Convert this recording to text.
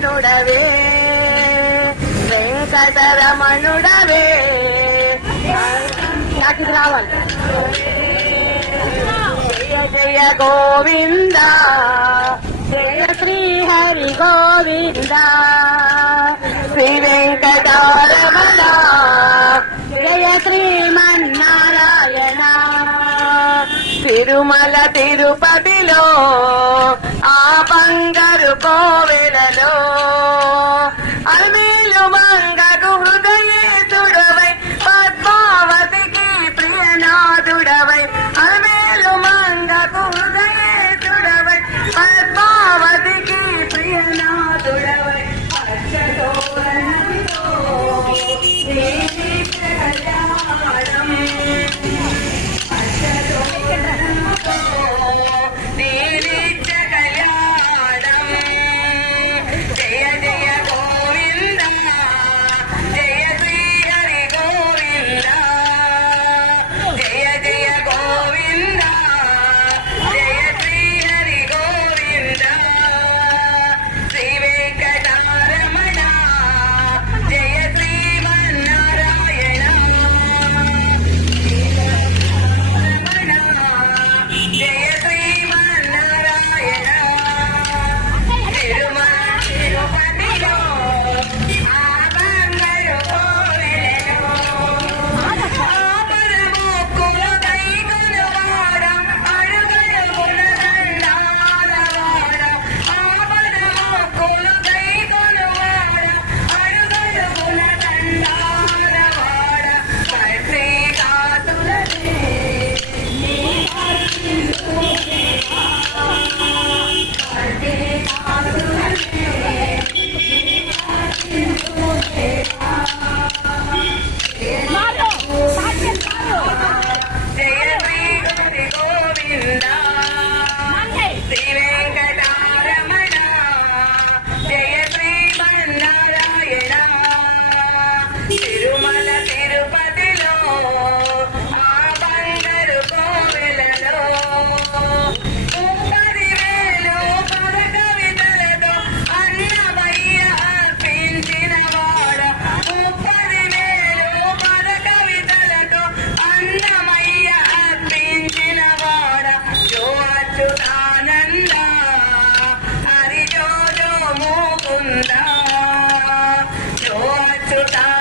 రమణుడవే వెంకట రమణుడవే నాకు రావాలి. జయ జయ గోవింద జయ శ్రీ హరి గోవింద. శ్రీ వెంకటారమణ జయ శ్రీమన్నారాయణ తిరుమల తిరుపతిలో ఆ బంగారు కోవెలలో Allah, Jo Chota.